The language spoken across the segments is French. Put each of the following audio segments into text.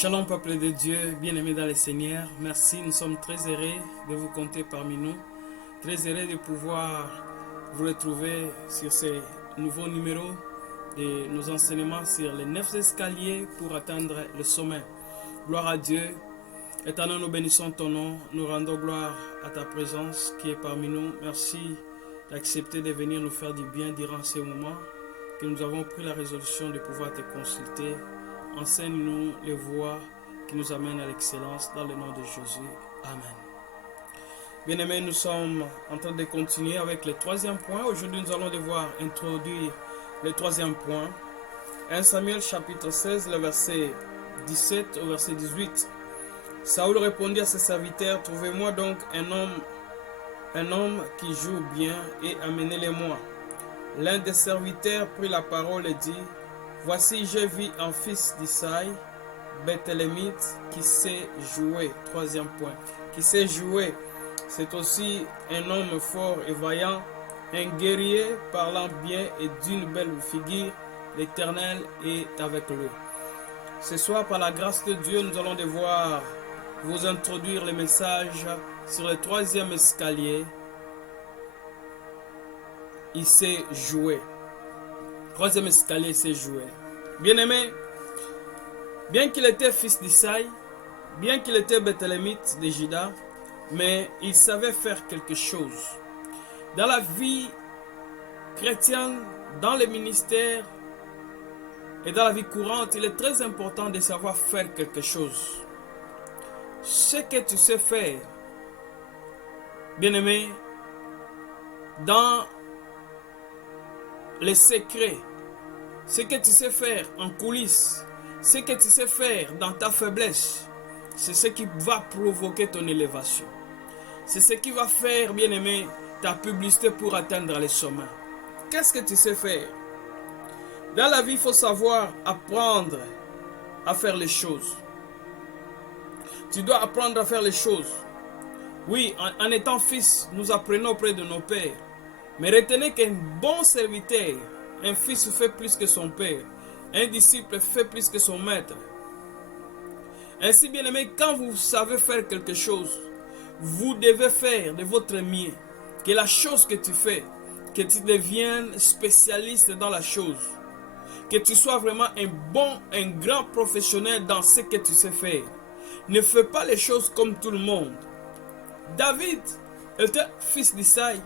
Shalom peuple de Dieu, bien-aimés dans le Seigneur, merci, nous sommes très heureux de vous compter parmi nous, très heureux de pouvoir vous retrouver sur ces nouveaux numéros de nos enseignements sur les 9 escaliers pour atteindre le sommet. Gloire à Dieu, Éternel, nous bénissons ton nom, nous rendons gloire à ta présence qui est parmi nous. Merci d'accepter de venir nous faire du bien durant ces moments que nous avons pris la résolution de pouvoir te consulter. Enseigne-nous les voies qui nous amènent à l'excellence dans le nom de Jésus. Amen. Bien-aimés, nous sommes en train de continuer avec le troisième point. Aujourd'hui, nous allons devoir introduire le troisième point. 1 Samuel chapitre 16, le verset 17 au verset 18. Saoul répondit à ses serviteurs, « Trouvez-moi donc un homme qui joue bien et amenez-le-moi. » L'un des serviteurs prit la parole et dit, « Voici, j'ai vu un fils d'Isaïe, Bethlémite, qui sait jouer. » Troisième point. Qui sait jouer. C'est aussi un homme fort et vaillant, un guerrier parlant bien et d'une belle figure. L'Éternel est avec lui. Ce soir, par la grâce de Dieu, nous allons devoir vous introduire le message sur le troisième escalier. Il sait jouer. Troisième escalier, c'est jouer. Bien-aimé, bien qu'il était fils d'Isaïe, bien qu'il était Bethlémite de Juda, mais il savait faire quelque chose. Dans la vie chrétienne, dans le ministère et dans la vie courante, il est très important de savoir faire quelque chose. Ce que tu sais faire, bien-aimé, dans les secrets, ce que tu sais faire en coulisses, ce que tu sais faire dans ta faiblesse, c'est ce qui va provoquer ton élévation. C'est ce qui va faire, bien-aimé, ta publicité pour atteindre les sommets. Qu'est-ce que tu sais faire? Dans la vie, il faut savoir apprendre à faire les choses. Tu dois apprendre à faire les choses. Oui, en étant fils, nous apprenons auprès de nos pères. Mais retenez qu'un bon serviteur, un fils fait plus que son père. Un disciple fait plus que son maître. Ainsi, bien aimé, quand vous savez faire quelque chose, vous devez faire de votre mieux. Que la chose que tu fais, que tu deviennes spécialiste dans la chose. Que tu sois vraiment un grand professionnel dans ce que tu sais faire. Ne fais pas les choses comme tout le monde. David était fils d'Isaïe.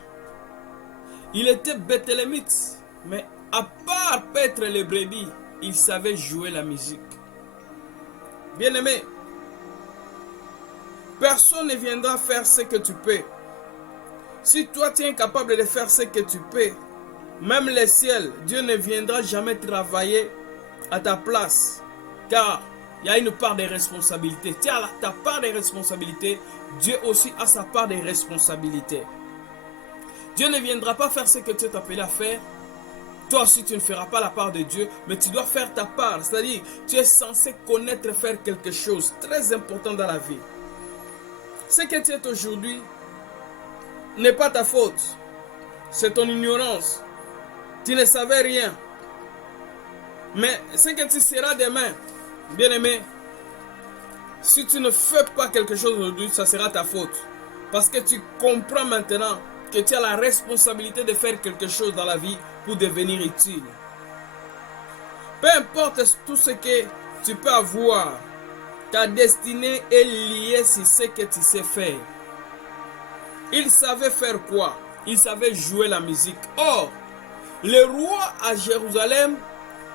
Il était Bethlémite, mais à part paître les brebis, il savait jouer la musique. Bien-aimé, personne ne viendra faire ce que tu peux. Si toi tu es incapable de faire ce que tu peux, même le ciel, Dieu ne viendra jamais travailler à ta place. Car il y a une part de responsabilité. Tu as ta part de responsabilité, Dieu aussi a sa part de responsabilité. Dieu ne viendra pas faire ce que tu es appelé à faire. Toi aussi, tu ne feras pas la part de Dieu, mais tu dois faire ta part. C'est-à-dire, tu es censé connaître faire quelque chose très important dans la vie. Ce que tu es aujourd'hui n'est pas ta faute. C'est ton ignorance. Tu ne savais rien. Mais ce que tu seras demain, bien-aimé, si tu ne fais pas quelque chose aujourd'hui, ça sera ta faute. Parce que tu comprends maintenant que tu as la responsabilité de faire quelque chose dans la vie pour devenir utile. Peu importe tout ce que tu peux avoir, ta destinée est liée sur ce que tu sais faire. Il savait faire quoi? Il savait jouer la musique. Or, le roi à Jérusalem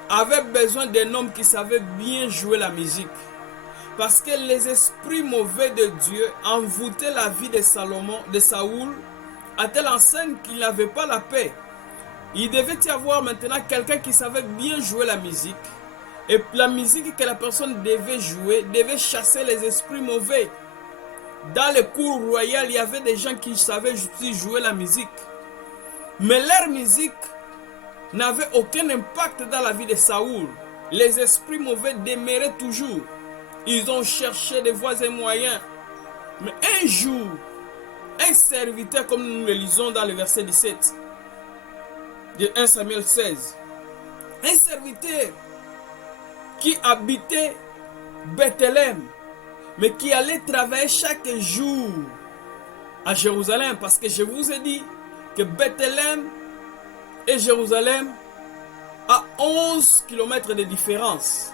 avait besoin d'un homme qui savait bien jouer la musique. Parce que les esprits mauvais de Dieu envoûtaient la vie de Saoul, à telle enseigne qu'il n'avait pas la paix. Il devait y avoir maintenant quelqu'un qui savait bien jouer la musique. Et la musique que la personne devait jouer devait chasser les esprits mauvais. Dans le cour royal, il y avait des gens qui savaient jouer la musique. Mais leur musique n'avait aucun impact dans la vie de Saoul. Les esprits mauvais demeuraient toujours. Ils ont cherché des voies et moyens. Mais un jour, un serviteur, comme nous le lisons dans le verset 17 de 1 Samuel 16, un serviteur qui habitait Bethléem, mais qui allait travailler chaque jour à Jérusalem, parce que je vous ai dit que Bethléem et Jérusalem a 11 km de différence.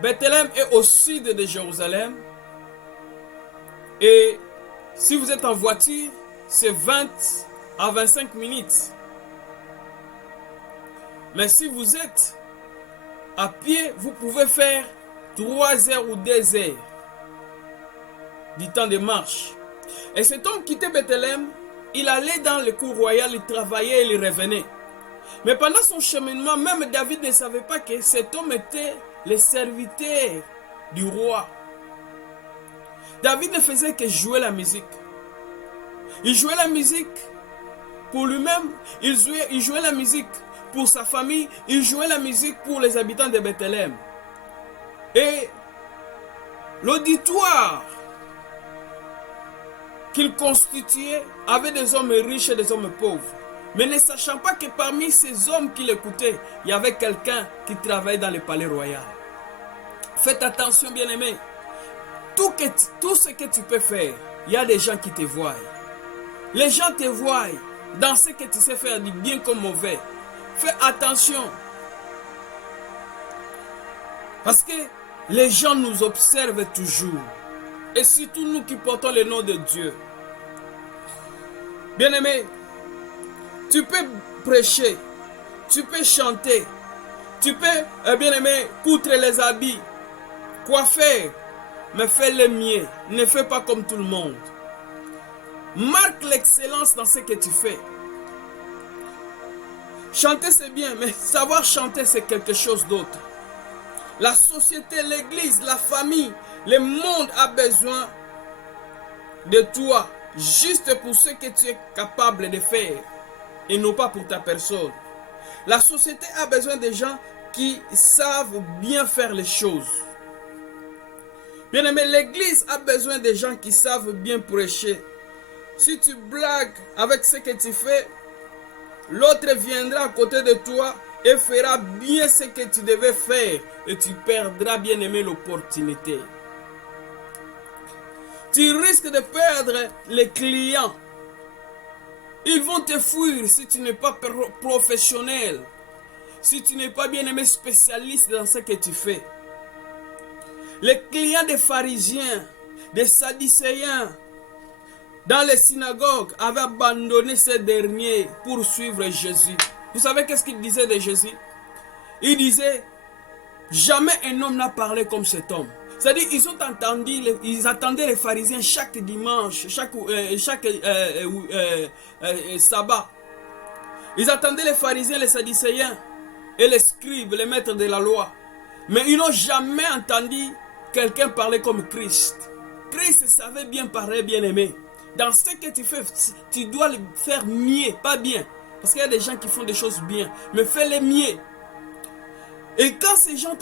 Bethléem est au sud de Jérusalem et si vous êtes en voiture, c'est 20 à 25 minutes. Mais si vous êtes à pied, vous pouvez faire 3 heures ou 2 heures du temps de marche. Et cet homme quittait Bethléem, il allait dans le cour royal, il travaillait et il revenait. Mais pendant son cheminement, même David ne savait pas que cet homme était le serviteur du roi. David ne faisait que jouer la musique. Il jouait la musique pour lui-même, il jouait la musique pour sa famille, il jouait la musique pour les habitants de Bethléem. Et l'auditoire qu'il constituait avait des hommes riches et des hommes pauvres. Mais ne sachant pas que parmi ces hommes qui l'écoutaient, il y avait quelqu'un qui travaillait dans le palais royal. Faites attention, bien-aimés. Tout ce que tu peux faire, il y a des gens qui te voient. Les gens te voient dans ce que tu sais faire, du bien comme mauvais. Fais attention. Parce que les gens nous observent toujours. Et surtout nous qui portons le nom de Dieu. Bien-aimé, tu peux prêcher, tu peux chanter, tu peux, bien-aimé, coudre les habits, coiffer, mais fais le mien. Ne fais pas comme tout le monde. Marque l'excellence dans ce que tu fais. Chanter c'est bien, mais savoir chanter c'est quelque chose d'autre. La société, l'église, la famille, le monde a besoin de toi, juste pour ce que tu es capable de faire, et non pas pour ta personne. La société a besoin de gens qui savent bien faire les choses. Bien aimé, l'église a besoin de gens qui savent bien prêcher. Si tu blagues avec ce que tu fais, l'autre viendra à côté de toi et fera bien ce que tu devais faire et tu perdras, bien aimé, l'opportunité. Tu risques de perdre les clients. Ils vont te fuir si tu n'es pas professionnel, si tu n'es pas, bien aimé, spécialiste dans ce que tu fais. Les clients des pharisiens, des sadducéens, dans les synagogues, avaient abandonné ces derniers pour suivre Jésus. Vous savez qu'est-ce qu'il disait de Jésus? Il disait, jamais un homme n'a parlé comme cet homme. C'est-à-dire, ils attendaient les pharisiens chaque dimanche, chaque sabbat. Ils attendaient les pharisiens, les sadducéens et les scribes, les maîtres de la loi. Mais ils n'ont jamais entendu quelqu'un parler comme Christ. Christ savait bien parler, bien aimé. Dans ce que tu fais, tu dois le faire mieux, pas bien. Parce qu'il y a des gens qui font des choses bien, mais fais-les mieux. Et quand ces gens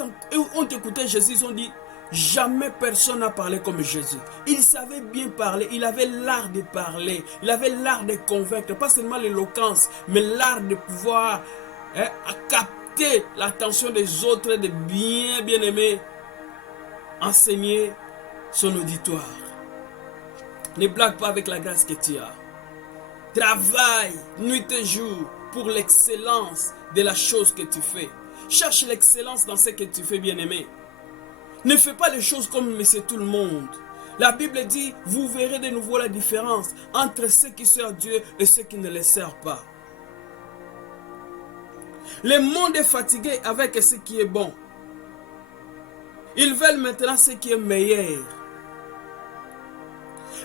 ont écouté Jésus, ils ont dit, jamais personne n'a parlé comme Jésus. Il savait bien parler, il avait l'art de parler, il avait l'art de convaincre, pas seulement l'éloquence, mais l'art de pouvoir capter l'attention des autres, de bien aimer, enseigner son auditoire. Ne blague pas avec la grâce que tu as. Travaille nuit et jour pour l'excellence de la chose que tu fais. Cherche l'excellence dans ce que tu fais, bien-aimé. Ne fais pas les choses comme monsieur tout le monde. La Bible dit, vous verrez de nouveau la différence entre ceux qui servent Dieu et ceux qui ne le servent pas. Le monde est fatigué avec ce qui est bon. Ils veulent maintenant ce qui est meilleur.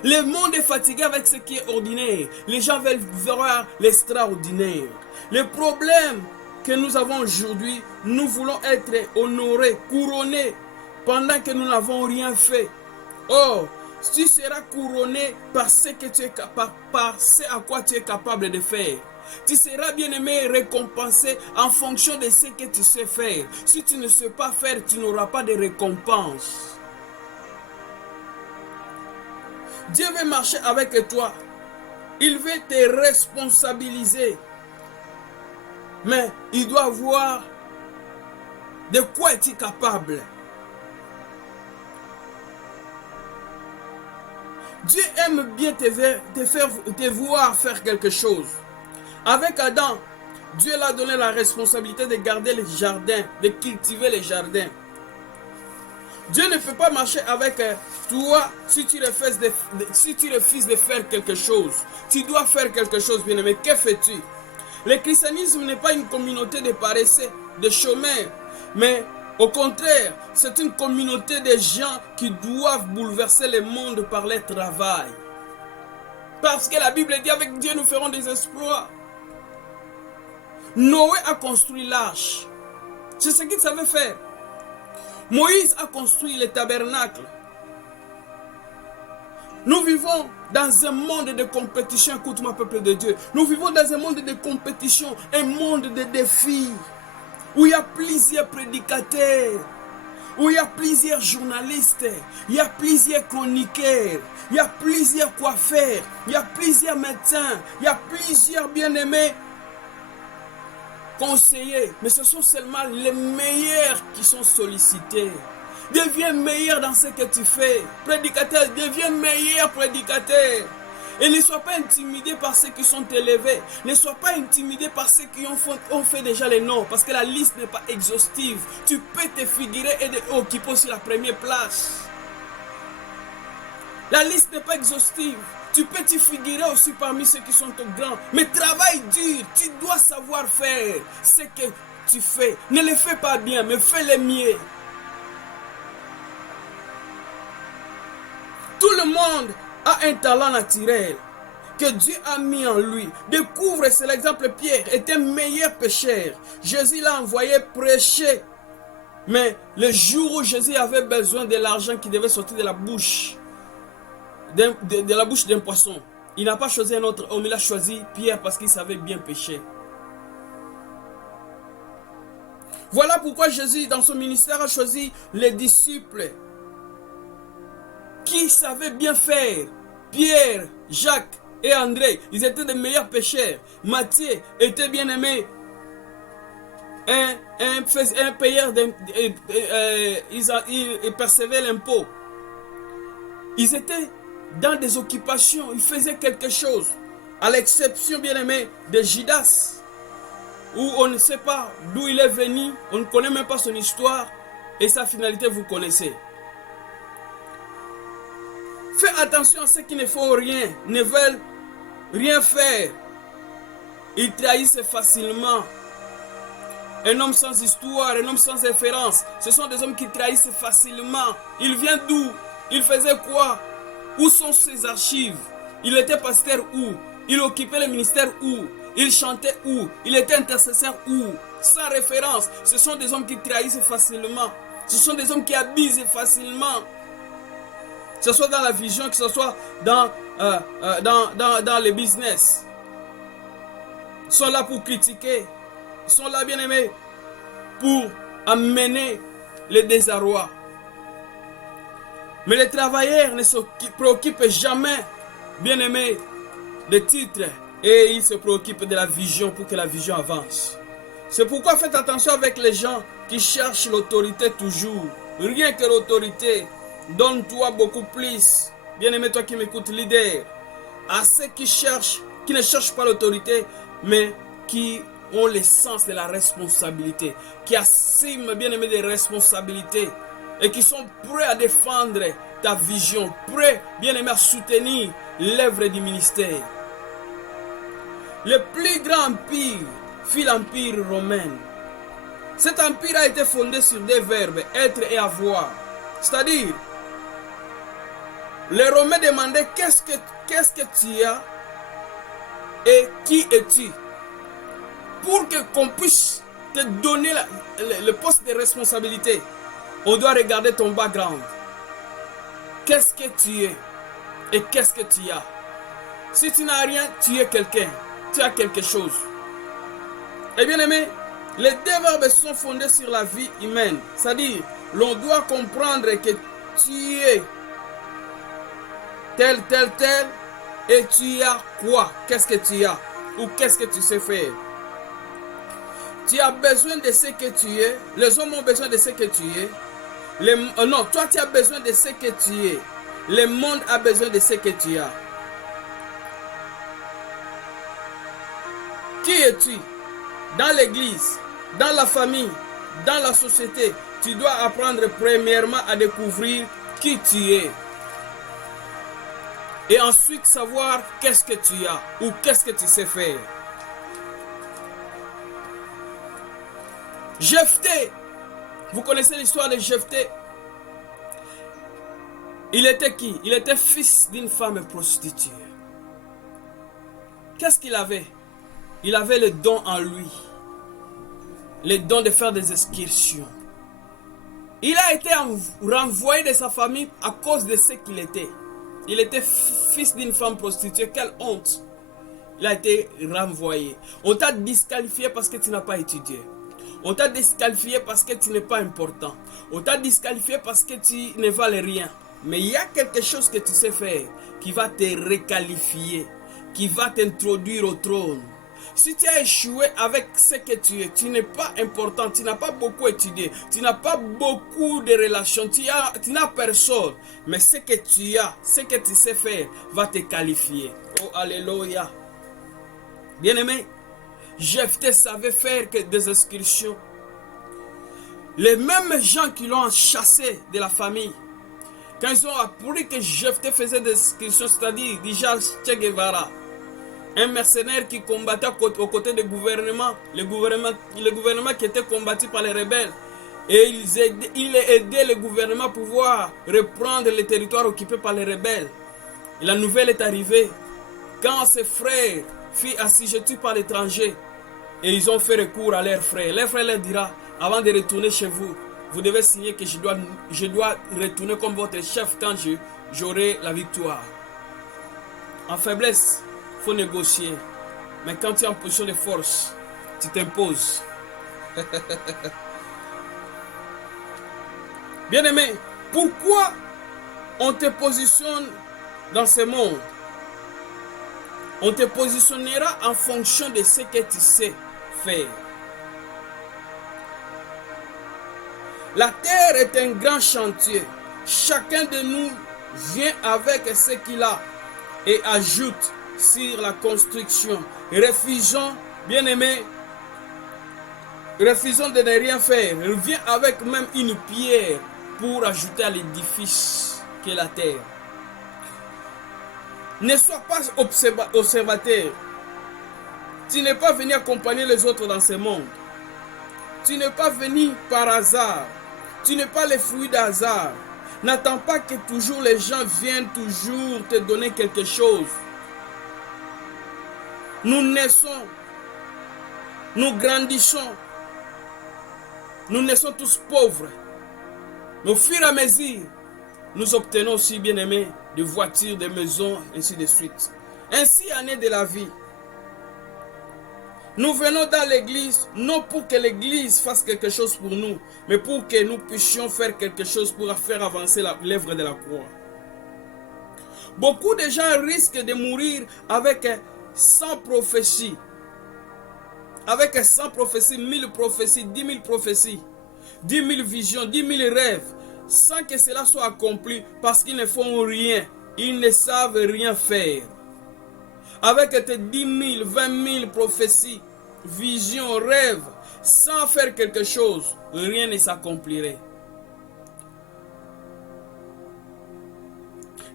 Le monde est fatigué avec ce qui est ordinaire. Les gens veulent voir l'extraordinaire. Le problème que nous avons aujourd'hui, nous voulons être honorés, couronnés, pendant que nous n'avons rien fait. Or, tu seras couronné par ce que tu es capable, par ce à quoi tu es capable de faire. Tu seras, bien aimé, récompensé en fonction de ce que tu sais faire. Si tu ne sais pas faire, tu n'auras pas de récompense. Dieu veut marcher avec toi. Il veut te responsabiliser. Mais il doit voir de quoi es-tu capable. Dieu aime bien te voir faire quelque chose. Avec Adam, Dieu l'a donné la responsabilité de garder les jardins, de cultiver les jardins. Dieu ne peut pas marcher avec toi si tu refuses de faire quelque chose. Tu dois faire quelque chose, bien-aimé. Que fais-tu? Le christianisme n'est pas une communauté de paresseux, de chômeurs, mais au contraire, c'est une communauté de gens qui doivent bouleverser le monde par leur travail. Parce que la Bible dit, avec Dieu nous ferons des exploits. Noé a construit l'arche. C'est ce qu'il savait faire. Moïse a construit le tabernacle. Nous vivons dans un monde de compétition, écoute-moi peuple de Dieu. Nous vivons dans un monde de compétition, un monde de défis, où il y a plusieurs prédicateurs, où il y a plusieurs journalistes, il y a plusieurs chroniqueurs, il y a plusieurs coiffeurs, il y a plusieurs médecins, il y a plusieurs bien-aimés conseillers, mais ce sont seulement les meilleurs qui sont sollicités. Deviens meilleur dans ce que tu fais. Prédicateur, deviens meilleur prédicateur. Et ne sois pas intimidé par ceux qui sont élevés. Ne sois pas intimidé par ceux qui ont fait déjà les noms. Parce que la liste n'est pas exhaustive. Tu peux te figurer et occuper aussi la première place. La liste n'est pas exhaustive. Tu peux te figurer aussi parmi ceux qui sont au grand. Mais travaille dur. Tu dois savoir faire ce que tu fais. Ne le fais pas bien, mais fais-le mieux. Tout le monde a un talent naturel que Dieu a mis en lui. Découvre, c'est l'exemple. Pierre est un meilleur pécheur. Jésus l'a envoyé prêcher. Mais le jour où Jésus avait besoin de l'argent qui devait sortir de la bouche d'un poisson, il n'a pas choisi un autre homme, il a choisi Pierre parce qu'il savait bien pécher. Voilà pourquoi Jésus, dans son ministère, a choisi les disciples qui savaient bien faire. Pierre, Jacques et André, ils étaient des meilleurs pécheurs. Matthieu était bien aimé, un payeur, il percevait l'impôt. Ils étaient dans des occupations, ils faisaient quelque chose. À l'exception, bien aimé, de Judas, où on ne sait pas d'où il est venu, on ne connaît même pas son histoire, et sa finalité, vous connaissez. Fais attention à ceux qui ne font rien, ne veulent rien faire. Ils trahissent facilement. Un homme sans histoire, un homme sans référence, ce sont des hommes qui trahissent facilement. Il vient d'où? Il faisait quoi? Où sont ses archives? Il était pasteur où? Il occupait le ministère où? Il chantait où? Il était intercesseur où? Sans référence. Ce sont des hommes qui trahissent facilement. Ce sont des hommes qui abusent facilement. Que ce soit dans la vision, que ce soit dans les business. Ils sont là pour critiquer. Ils sont là, bien aimés, pour amener le désarroi. Mais les travailleurs ne se préoccupent jamais, bien aimés, des titres. Et ils se préoccupent de la vision pour que la vision avance. C'est pourquoi faites attention avec les gens qui cherchent l'autorité toujours. Rien que l'autorité. Donne-toi beaucoup plus. Bien aimé, toi qui m'écoutes, leader. À ceux qui ne cherchent pas l'autorité, mais qui ont le sens de la responsabilité. Qui assument, bien aimé, des responsabilités. Et qui sont prêts à défendre ta vision. Prêts, bien aimé, à soutenir l'œuvre du ministère. Le plus grand empire fut l'empire romain. Cet empire a été fondé sur deux verbes, être et avoir. C'est-à-dire, les Romains demandaient qu'est-ce que tu as et qui es-tu. Pour qu'on puisse te donner le poste de responsabilité, on doit regarder ton background. Qu'est-ce que tu es et qu'est-ce que tu as. Si tu n'as rien, tu es quelqu'un. Tu as quelque chose. Et bien aimé, les deux verbes sont fondés sur la vie humaine. C'est-à-dire, l'on doit comprendre que tu es tel, et tu as quoi? Qu'est-ce que tu as? Ou qu'est-ce que tu sais faire? Tu as besoin de ce que tu es. Les hommes ont besoin de ce que tu es. Non, toi tu as besoin de ce que tu es. Le monde a besoin de ce que tu as. Qui es-tu? Dans l'église, dans la famille, dans la société, tu dois apprendre premièrement à découvrir qui tu es. Et ensuite savoir qu'est-ce que tu as ou qu'est-ce que tu sais faire. Jephthé, vous connaissez l'histoire de Jephthé? Il était qui? Il était fils d'une femme prostituée. Qu'est-ce qu'il avait? Il avait le don en lui. Le don de faire des excursions. Il a été renvoyé de sa famille à cause de ce qu'il était. Il était fils d'une femme prostituée. Quelle honte! Il a été renvoyé. On t'a disqualifié parce que tu n'as pas étudié. On t'a disqualifié parce que tu n'es pas important. On t'a disqualifié parce que tu ne vales rien. Mais il y a quelque chose que tu sais faire qui va te requalifier, qui va t'introduire au trône. Si tu as échoué avec ce que tu es, tu n'es pas important, tu n'as pas beaucoup étudié, tu n'as pas beaucoup de relations, tu n'as personne. Mais ce que tu as, ce que tu sais faire, va te qualifier. Oh, alléluia. Bien-aimé, Jephthé savait faire que des excursions. Les mêmes gens qui l'ont chassé de la famille, quand ils ont appris que Jephthé faisait des excursions, c'est-à-dire déjà Che Guevara, un mercenaire qui combattait aux côtés du gouvernement, le gouvernement qui était combattu par les rebelles. Et il a aidé le gouvernement à pouvoir reprendre les territoires occupés par les rebelles. Et la nouvelle est arrivée quand ses frères furent assujettis par l'étranger. Et ils ont fait recours à leurs frères. Leur frère leur dira, avant de retourner chez vous, vous devez signer que je dois retourner comme votre chef quand j'aurai la victoire. En faiblesse, il faut négocier. Mais quand tu es en position de force, tu t'imposes. Bien-aimé, pourquoi on te positionne dans ce monde? On te positionnera en fonction de ce que tu sais faire. La terre est un grand chantier. Chacun de nous vient avec ce qu'il a et ajoute sur la construction. Refusons, bien-aimé, refusons de ne rien faire. Il vient avec même une pierre pour ajouter à l'édifice qui est la terre. Ne sois pas observateur. Tu n'es pas venu accompagner les autres dans ce monde. Tu n'es pas venu par hasard. Tu n'es pas le fruit d'hasard. N'attends pas que toujours les gens viennent toujours te donner quelque chose. Nous naissons, nous grandissons, nous naissons tous pauvres. Mais au fur et à mesure, nous obtenons aussi, bien-aimés, des voitures, des maisons, ainsi de suite. Ainsi en est de la vie. Nous venons dans l'église, non pour que l'église fasse quelque chose pour nous, mais pour que nous puissions faire quelque chose pour faire avancer l'œuvre de la croix. Beaucoup de gens risquent de mourir avec 100 prophéties. Avec 100 prophéties, 1000 prophéties, 10 000 prophéties, 10 000 visions, 10 000 rêves, sans que cela soit accompli parce qu'ils ne font rien. Ils ne savent rien faire. Avec tes 10 000, 20 000 prophéties, visions, rêves, sans faire quelque chose, rien ne s'accomplirait.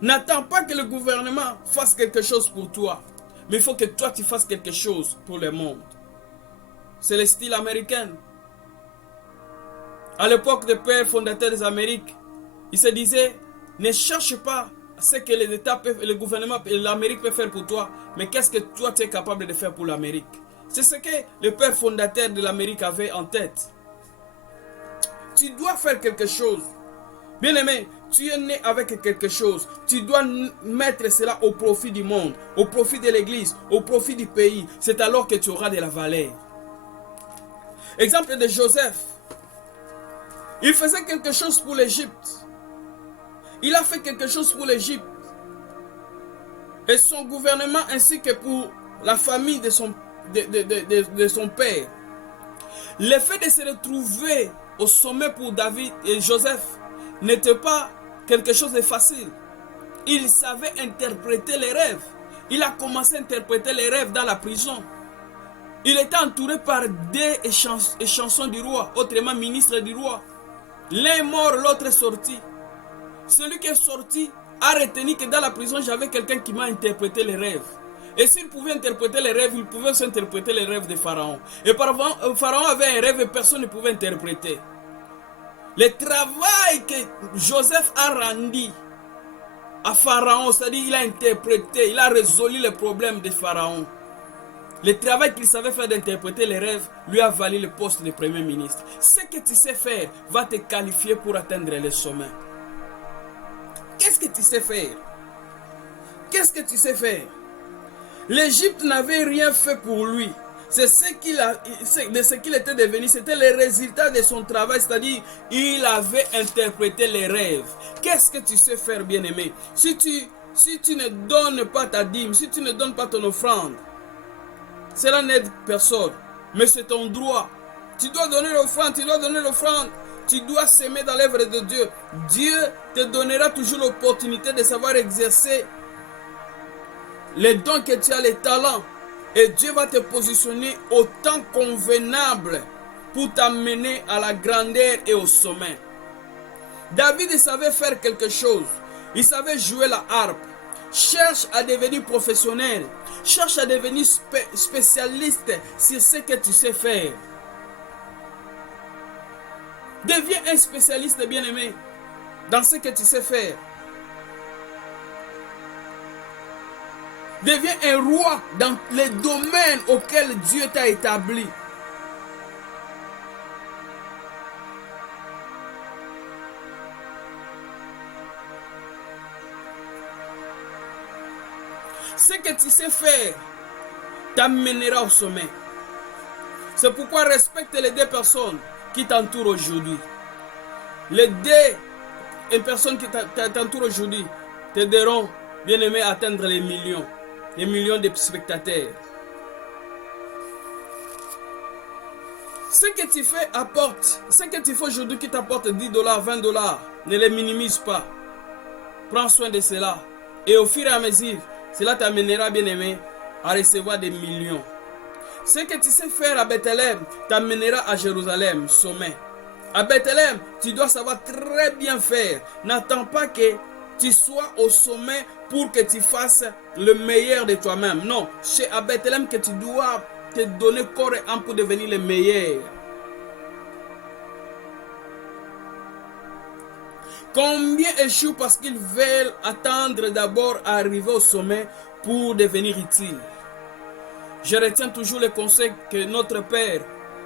N'attends pas que le gouvernement fasse quelque chose pour toi, mais il faut que toi tu fasses quelque chose pour le monde. C'est le style américain. À l'époque des pères fondateurs des Amériques, ils se disaient, ne cherche pas ce que les États peuvent, le gouvernement et l'Amérique peuvent faire pour toi, mais qu'est-ce que toi tu es capable de faire pour l'Amérique? C'est ce que le père fondateur de l'Amérique avait en tête. Tu dois faire quelque chose. Bien-aimé, tu es né avec quelque chose. Tu dois mettre cela au profit du monde, au profit de l'église, au profit du pays. C'est alors que tu auras de la valeur. Exemple de Joseph. Il faisait quelque chose pour l'Égypte. Il a fait quelque chose pour l'Égypte. Et son gouvernement ainsi que pour la famille de son père. Le fait de se retrouver au sommet pour David et Joseph n'était pas quelque chose de facile. il savait interpréter les rêves. Il a commencé à interpréter les rêves dans la prison. Il était entouré par des chansons du roi, autrement ministre du roi. L'un est mort, l'autre est sorti. Celui qui est sorti a retenu que dans la prison, j'avais quelqu'un qui m'a interprété les rêves. Et s'il pouvait interpréter les rêves, il pouvait aussi interpréter les rêves de Pharaon. Et auparavant, Pharaon avait un rêve et personne ne pouvait interpréter. Le travail que Joseph a rendu à Pharaon, c'est-à-dire il a interprété, il a résolu les problèmes de Pharaon. Le travail qu'il savait faire d'interpréter les rêves lui a valu le poste de premier ministre. Ce que tu sais faire va te qualifier pour atteindre les sommets. Qu'est-ce que tu sais faire? Qu'est-ce que tu sais faire? L'Égypte n'avait rien fait pour lui. C'est de ce qu'il était devenu. C'était le résultat de son travail. C'est-à-dire, il avait interprété les rêves. Qu'est-ce que tu sais faire, bien-aimé? Si tu ne donnes pas ta dîme, si tu ne donnes pas ton offrande, cela n'aide personne. Mais c'est ton droit. Tu dois donner l'offrande, tu dois donner l'offrande. Tu dois s'aimer dans l'œuvre de Dieu. Dieu te donnera toujours l'opportunité de savoir exercer les dons que tu as, les talents. Et Dieu va te positionner au temps convenable pour t'amener à la grandeur et au sommet. David savait faire quelque chose. Il savait jouer la harpe. Cherche à devenir professionnel. Cherche à devenir spécialiste sur ce que tu sais faire. Deviens un spécialiste bien-aimé dans ce que tu sais faire. Deviens un roi dans les domaines auxquels Dieu t'a établi. Ce que tu sais faire t'amènera au sommet. C'est pourquoi respecte les deux personnes qui t'entourent aujourd'hui. Les deux personnes qui t'entourent aujourd'hui t'aideront, bien-aimé, à atteindre les millions de spectateurs. Ce que tu fais apporte, ce que tu fais aujourd'hui qui t'apporte 10 $, 20 $, ne les minimise pas. Prends soin de cela. Et au fur et à mesure, cela t'amènera, bien-aimé, à recevoir des millions. Ce que tu sais faire à Bethléem t'amènera à Jérusalem, sommet. À Bethléem, tu dois savoir très bien faire. N'attends pas que tu sois au sommet pour que tu fasses le meilleur de toi-même. Non, c'est à Bethléem que tu dois te donner corps et âme pour devenir le meilleur. Combien échouent parce qu'ils veulent attendre d'abord à arriver au sommet pour devenir utile. Je retiens toujours les conseils que notre père,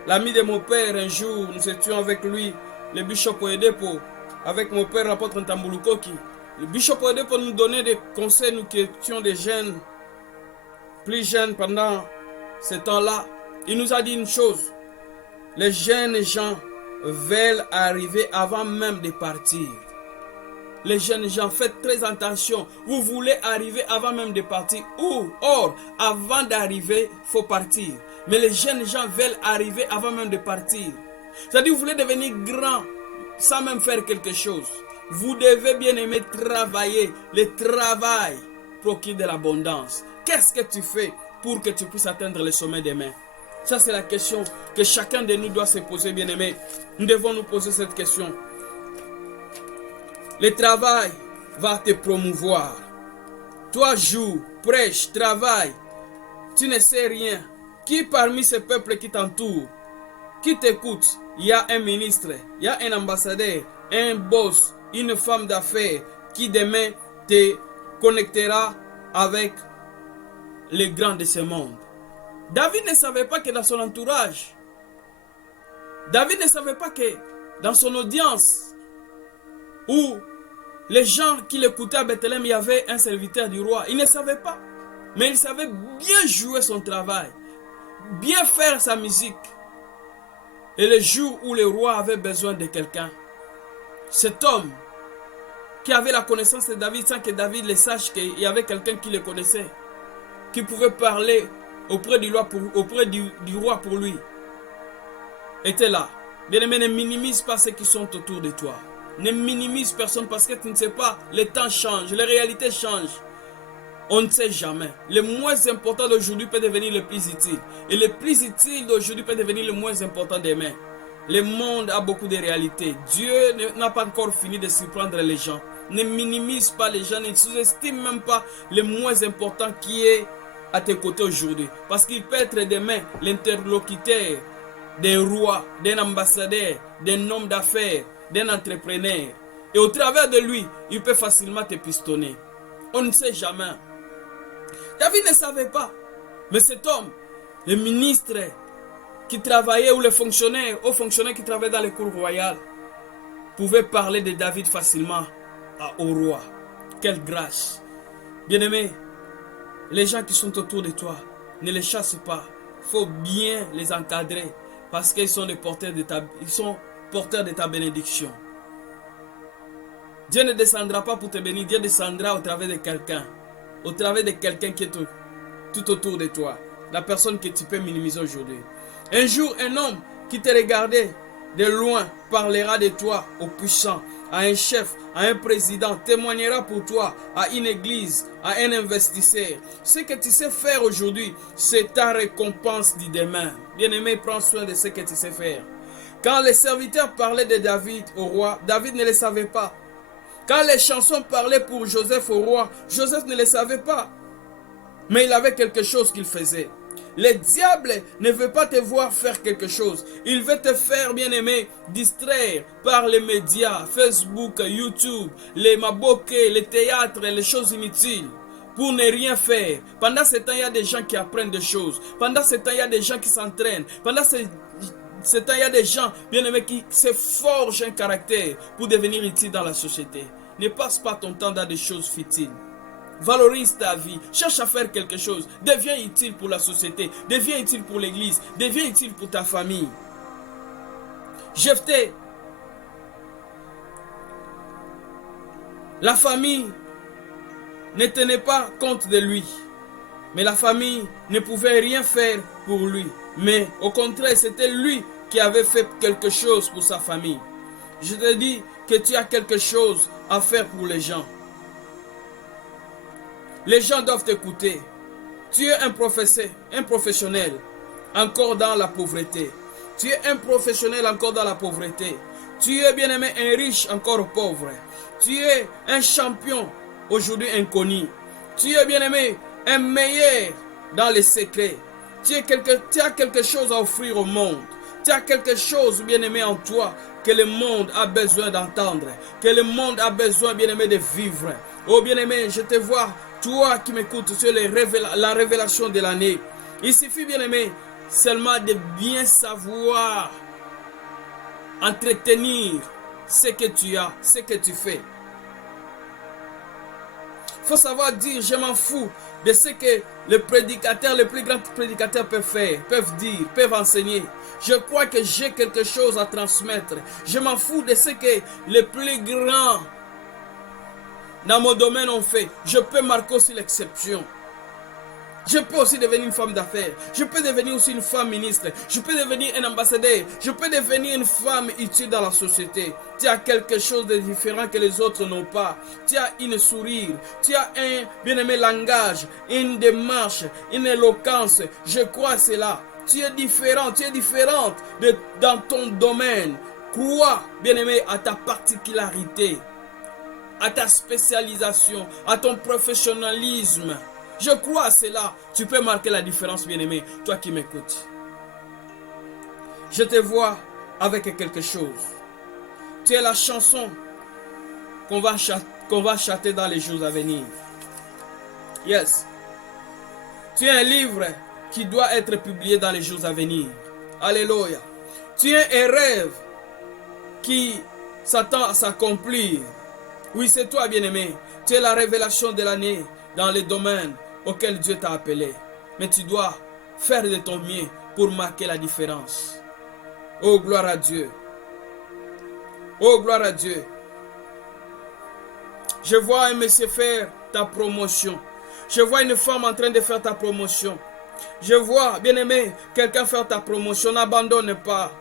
l'ami de mon père, un jour, nous étions avec lui, le bishop Oyedepo, avec mon père, l'apôtre Ntambulukoki. Le bishop Oyedepo nous donnait des conseils, nous qui étions des jeunes, plus jeunes pendant ce temps-là. Il nous a dit une chose: les jeunes gens veulent arriver avant même de partir. Les jeunes gens, faites très attention. Vous voulez arriver avant même de partir. Or, avant d'arriver, il faut partir. Mais les jeunes gens veulent arriver avant même de partir. C'est-à-dire, vous voulez devenir grand sans même faire quelque chose. Vous devez bien aimer travailler. Le travail procure de l'abondance. Qu'est-ce que tu fais pour que tu puisses atteindre le sommet demain? Ça, c'est la question que chacun de nous doit se poser, bien aimé. Nous devons nous poser cette question. Le travail va te promouvoir. Toi, joue, prêche, travaille. Tu ne sais rien. Qui parmi ce peuple qui t'entoure, qui t'écoute, il y a un ministre, il y a un ambassadeur, un boss, une femme d'affaires qui demain te connectera avec les grands de ce monde. David ne savait pas que dans son entourage, David ne savait pas que dans son audience, où les gens qui l'écoutaient à Bethléem, il y avait un serviteur du roi. Il ne savait pas. Mais il savait bien jouer son travail. Bien faire sa musique. Et le jour où le roi avait besoin de quelqu'un, cet homme qui avait la connaissance de David sans que David le sache qu'il y avait quelqu'un qui le connaissait, qui pouvait parler auprès du roi pour lui, était là. Bien-aimé, ne minimise pas ceux qui sont autour de toi. Ne minimise personne parce que tu ne sais pas. Les temps changent, les réalités changent. On ne sait jamais. Le moins important d'aujourd'hui peut devenir le plus utile. Et le plus utile d'aujourd'hui peut devenir le moins important demain. Le monde a beaucoup de réalités. Dieu n'a pas encore fini de surprendre les gens. Ne minimise pas les gens, ne sous-estime même pas le moins important qui est à tes côtés aujourd'hui. Parce qu'il peut être demain l'interlocuteur d'un roi, d'un ambassadeur, d'un homme d'affaires, d'un entrepreneur. Et au travers de lui, il peut facilement te pistonner. On ne sait jamais. David ne savait pas. Mais cet homme, le ministre qui travaillait ou les fonctionnaires, aux fonctionnaires qui travaillaient dans les cours royales, pouvaient parler de David facilement au roi. Quelle grâce. Bien-aimé, les gens qui sont autour de toi, ne les chasse pas. Il faut bien les encadrer parce qu'ils sont porteurs de ta bénédiction. Dieu ne descendra pas pour te bénir, Dieu descendra au travers de quelqu'un. Au travers de quelqu'un qui est tout autour de toi. La personne que tu peux minimiser aujourd'hui. Un jour, un homme qui te regardait de loin parlera de toi au puissant, à un chef, à un président, témoignera pour toi, à une église, à un investisseur. Ce que tu sais faire aujourd'hui, c'est ta récompense du demain. Bien-aimé, prends soin de ce que tu sais faire. Quand les serviteurs parlaient de David au roi, David ne le savait pas. Quand les chansons parlaient pour Joseph au roi, Joseph ne le savait pas. Mais il avait quelque chose qu'il faisait. Le diable ne veut pas te voir faire quelque chose. Il veut te faire, bien-aimé, distraire par les médias, Facebook, YouTube, les maboké, les théâtres, les choses inutiles. Pour ne rien faire. Pendant ce temps, il y a des gens qui apprennent des choses. Pendant ce temps, il y a des gens qui s'entraînent. Pendant ce temps, il y a des gens, bien-aimés, qui se forgent un caractère pour devenir utile dans la société. Ne passe pas ton temps dans des choses futiles. Valorise ta vie, cherche à faire quelque chose, deviens utile pour la société, deviens utile pour l'église, deviens utile pour ta famille. Jephthé, la famille ne tenait pas compte de lui, mais la famille ne pouvait rien faire pour lui, mais au contraire c'était lui qui avait fait quelque chose pour sa famille. Je te dis que tu as quelque chose à faire pour les gens. Les gens doivent t'écouter. Tu es un professionnel, encore dans la pauvreté. Tu es un professionnel encore dans la pauvreté. Tu es bien-aimé un riche encore pauvre. Tu es un champion aujourd'hui inconnu. Tu es bien-aimé un meilleur dans les secrets. Tu as quelque chose à offrir au monde. Tu as quelque chose bien-aimé en toi que le monde a besoin d'entendre. Que le monde a besoin bien-aimé de vivre. Oh bien-aimé, je te vois. Toi qui m'écoutes sur la révélation de l'année, il suffit bien aimé seulement de bien savoir entretenir ce que tu as, ce que tu fais. Il faut savoir dire, je m'en fous de ce que les prédicateurs, les plus grands prédicateurs peuvent faire, peuvent dire, peuvent enseigner. Je crois que j'ai quelque chose à transmettre. Je m'en fous de ce que les plus grands dans mon domaine on fait. Je peux marquer aussi l'exception. Je peux aussi devenir une femme d'affaires. Je peux devenir aussi une femme ministre. Je peux devenir un ambassadeur. Je peux devenir une femme utile dans la société. Tu as quelque chose de différent que les autres n'ont pas. Tu as une sourire. Tu as un bien-aimé langage, une démarche, une éloquence. Je crois cela. Tu es différent. Tu es différente dans ton domaine. Crois, bien-aimé, à ta particularité, à ta spécialisation, à ton professionnalisme. Je crois à cela. Tu peux marquer la différence, bien-aimé, toi qui m'écoutes. Je te vois avec quelque chose. Tu es la chanson qu'on va chanter dans les jours à venir. Yes. Tu es un livre qui doit être publié dans les jours à venir. Alléluia. Tu es un rêve qui s'attend à s'accomplir. Oui, c'est toi, bien-aimé. Tu es la révélation de l'année dans les domaines auxquels Dieu t'a appelé. Mais tu dois faire de ton mieux pour marquer la différence. Oh, gloire à Dieu. Oh, gloire à Dieu. Je vois un monsieur faire ta promotion. Je vois une femme en train de faire ta promotion. Je vois, bien-aimé, quelqu'un faire ta promotion. N'abandonne pas.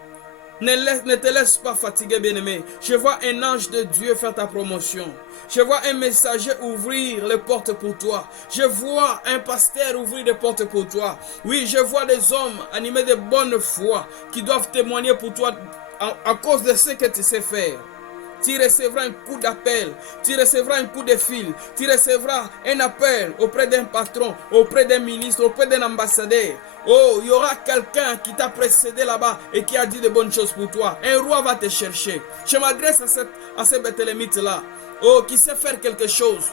Ne te laisse pas fatiguer, bien-aimé. Je vois un ange de Dieu faire ta promotion. Je vois un messager ouvrir les portes pour toi. Je vois un pasteur ouvrir des portes pour toi. Oui, je vois des hommes animés de bonne foi qui doivent témoigner pour toi à cause de ce que tu sais faire. Tu recevras un coup d'appel, tu recevras un coup de fil, tu recevras un appel auprès d'un patron, auprès d'un ministre, auprès d'un ambassadeur. Oh, il y aura quelqu'un qui t'a précédé là-bas et qui a dit de bonnes choses pour toi. Un roi va te chercher. Je m'adresse à ces Bethléemites-là, oh, qui sait faire quelque chose.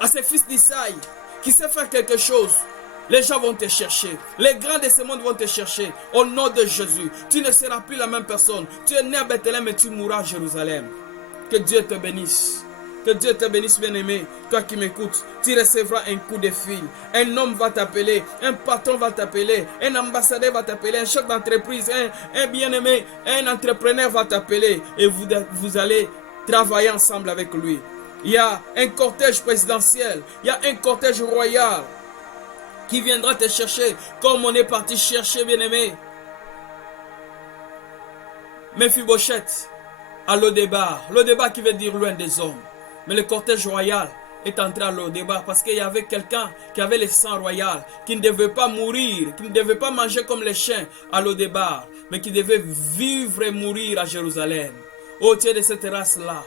À ces fils d'Isaïe, qui sait faire quelque chose. Les gens vont te chercher. Les grands de ce monde vont te chercher. Au nom de Jésus, tu ne seras plus la même personne. Tu es né à Bethléem et tu mourras à Jérusalem. Que Dieu te bénisse. Que Dieu te bénisse, bien-aimé. Toi qui m'écoutes, tu recevras un coup de fil. Un homme va t'appeler. Un patron va t'appeler. Un ambassadeur va t'appeler. Un chef d'entreprise. Un bien-aimé. Un entrepreneur va t'appeler. Et vous allez travailler ensemble avec lui. Il y a un cortège présidentiel. Il y a un cortège royal qui viendra te chercher comme on est parti chercher, bien-aimé, Mephibosheth à Lo-Débar. Lo-Débar qui veut dire loin des hommes. Mais le cortège royal est entré à Lo-Débar parce qu'il y avait quelqu'un qui avait le sang royal, qui ne devait pas mourir, qui ne devait pas manger comme les chiens à Lo-Débar, mais qui devait vivre et mourir à Jérusalem. Oh, tu es de cette race-là.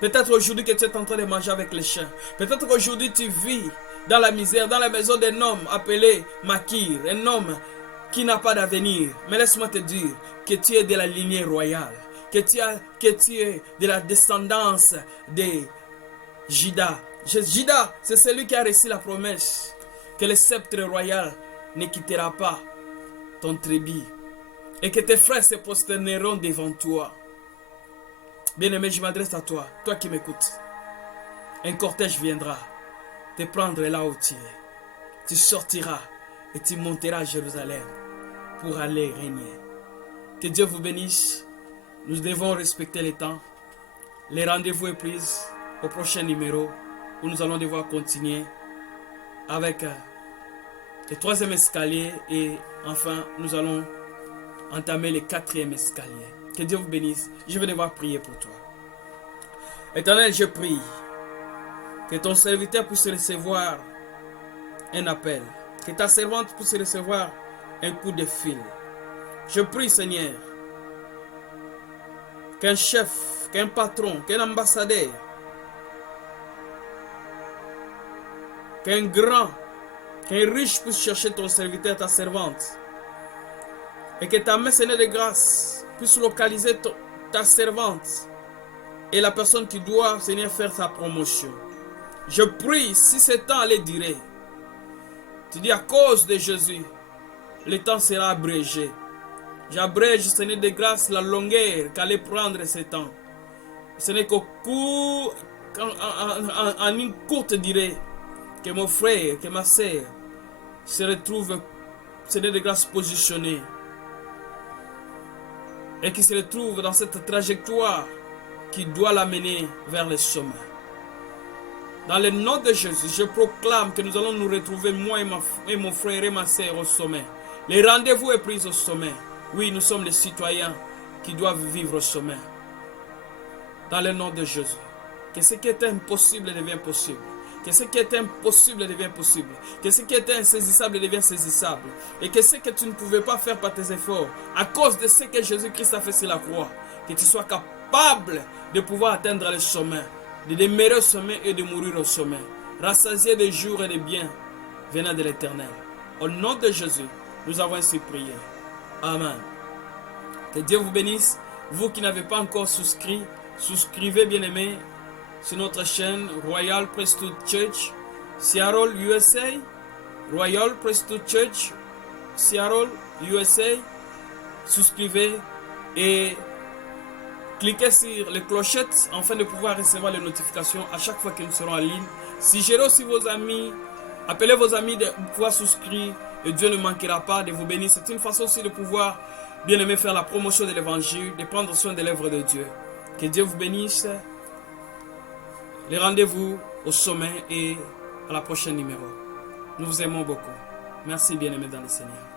Peut-être aujourd'hui que tu es en train de manger avec les chiens. Peut-être qu'aujourd'hui tu vis dans la misère, dans la maison d'un homme appelé Makir, un homme qui n'a pas d'avenir. Mais laisse-moi te dire que tu es de la lignée royale, que tu es de la descendance de Juda. Juda, c'est celui qui a reçu la promesse que le sceptre royal ne quittera pas ton tribu et que tes frères se prosterneront devant toi. Bien-aimé, je m'adresse à toi, toi qui m'écoutes. Un cortège viendra te prendre là où tu es. Tu sortiras et tu monteras à Jérusalem pour aller régner. Que Dieu vous bénisse. Nous devons respecter les temps. Les rendez-vous est pris au prochain numéro où nous allons devoir continuer avec le 3e escalier et enfin nous allons entamer le 4e escalier. Que Dieu vous bénisse. Je vais devoir prier pour toi. Éternel, je prie que ton serviteur puisse recevoir un appel, que ta servante puisse recevoir un coup de fil. Je prie, Seigneur, qu'un chef, qu'un patron, qu'un ambassadeur, qu'un grand, qu'un riche puisse chercher ton serviteur, ta servante. Et que ta main, Seigneur de grâce, puisse localiser ta servante et la personne qui doit, Seigneur, faire sa promotion. Je prie, si ce temps allait durer, tu dis à cause de Jésus, le temps sera abrégé. J'abrège, Seigneur de grâce, la longueur qu'allait prendre ce temps. Ce n'est qu'au cours, en une courte durée, que mon frère, que ma sœur se retrouve, Seigneur de grâce, positionné. Et qui se retrouve dans cette trajectoire qui doit l'amener vers le sommet. Dans le nom de Jésus, je proclame que nous allons nous retrouver, moi et mon frère et ma sœur, au sommet. Le rendez-vous est pris au sommet. Oui, nous sommes les citoyens qui doivent vivre au sommet. Dans le nom de Jésus. Que ce qui est impossible devienne possible. Que ce qui est impossible devient possible. Que ce qui est insaisissable devient saisissable. Et que ce que tu ne pouvais pas faire par tes efforts, à cause de ce que Jésus-Christ a fait sur la croix, que tu sois capable de pouvoir atteindre le sommet, de demeurer au sommet et de mourir au sommet, rassasié de jours et de biens venant de l'Éternel. Au nom de Jésus, nous avons ainsi prié. Amen. Que Dieu vous bénisse. Vous qui n'avez pas encore souscrit, souscrivez, bien-aimés, sur notre chaîne Royal Priesthood Church, Seattle, USA. Royal Priesthood Church, Seattle, USA. Souscrivez et cliquez sur les clochettes afin de pouvoir recevoir les notifications à chaque fois que nous serons en ligne. Suggérez aussi vos amis, appelez vos amis de pouvoir souscrire et Dieu ne manquera pas de vous bénir. C'est une façon aussi de pouvoir, bien aimer, faire la promotion de l'évangile, de prendre soin de l'œuvre de Dieu. Que Dieu vous bénisse. Les rendez-vous au sommet et à la prochaine numéro. Nous vous aimons beaucoup. Merci, bien-aimés dans le Seigneur.